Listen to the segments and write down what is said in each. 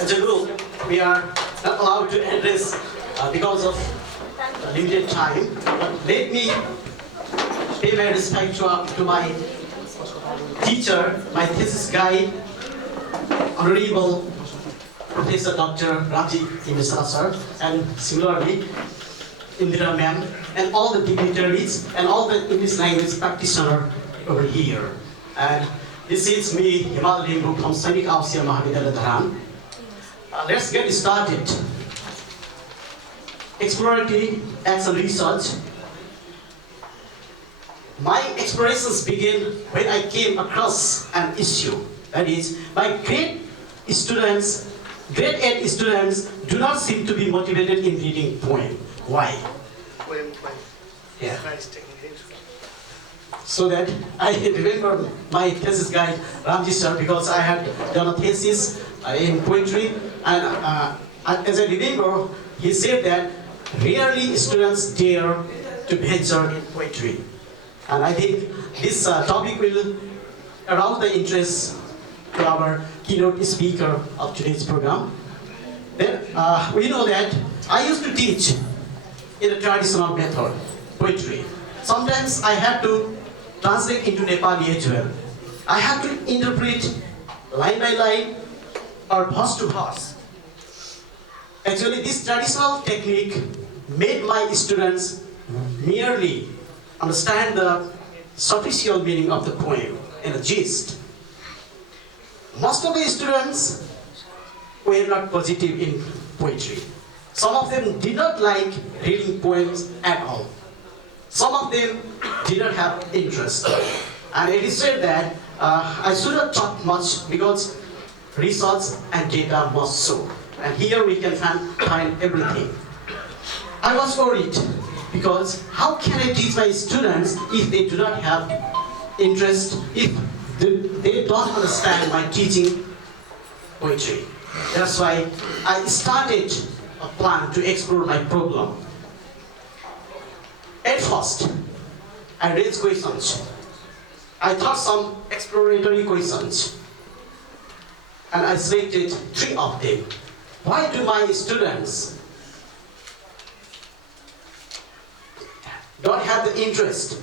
As a rule, we are not allowed to address because of limited time. But let me pay my respect to my teacher, my thesis guide, Honorable Professor Dr. Ramji Indra sir, and similarly Indira ma'am, and all the dignitaries and all the English language practitioners over here. And this is me, Himal Limbu from Sainik Mahavidhyalaya, Dharan. Let's get started. Exploratory Action Research. My explorations began when I came across an issue. That is, my grade 8 students do not seem to be motivated in reading poem. Why? Yeah. So that I remember my thesis guide, Ramji sir, because I had done a thesis in poetry, and as I remember, he said that rarely students dare to venture in poetry. And I think this topic will arouse the interest to our keynote speaker of today's program. Then we know that I used to teach in a traditional method, poetry. Sometimes I had to translate into Nepali as well. I had to interpret line by line or verse to verse. Actually, this traditional technique made my students merely understand the superficial meaning of the poem in a gist. Most of the students were not positive in poetry. Some of them did not like reading poems at all. Some of them did not have interest. And it is said that I should not talk much because research and data must show. And here we can find everything. I was worried because how can I teach my students if they do not have interest, if they don't understand my teaching poetry. That's why I started a plan to explore my problem. At first, I raised questions. I thought some exploratory questions, and I selected 3 of them. Why do my students don't have the interest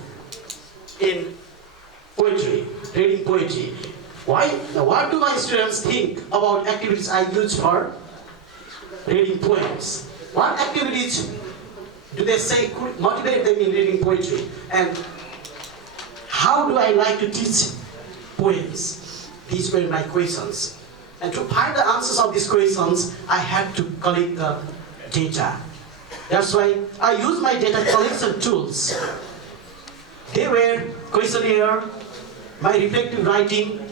in poetry, reading poetry? What do my students think about activities I use for reading poems? What activities do they say could motivate them in reading poetry? And how do I like to teach poems? These were my questions. And to find the answers of these questions, I had to collect the data. That's why I used my data collection tools. They were questionnaire, my reflective writing,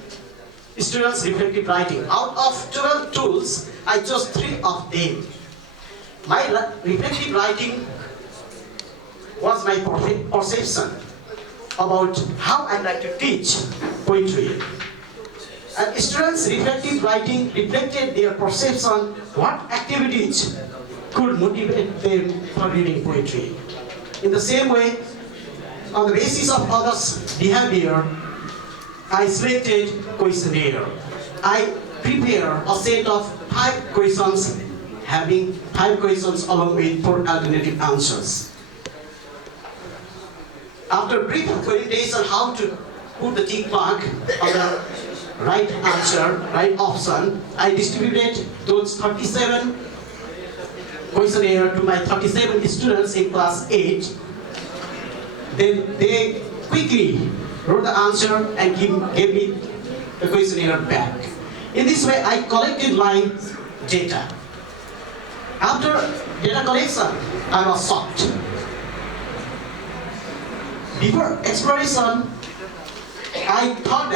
students' reflective writing. Out of 12 tools, I chose 3 of them. My reflective writing was my perception about how I like to teach poetry. And students' reflective writing reflected their perception what activities could motivate them for reading poetry. In the same way, on the basis of others' behavior, I selected questionnaire. I prepared a set of 5 questions, having 5 questions along with 4 alternative answers. After brief orientation how to put the tick mark on the right answer, right option, I distributed those 37 questionnaire to my 37 students in class 8. Then they quickly wrote the answer and gave me the questionnaire back. In this way, I collected my data. After data collection, I was shocked. Before exploration, I thought that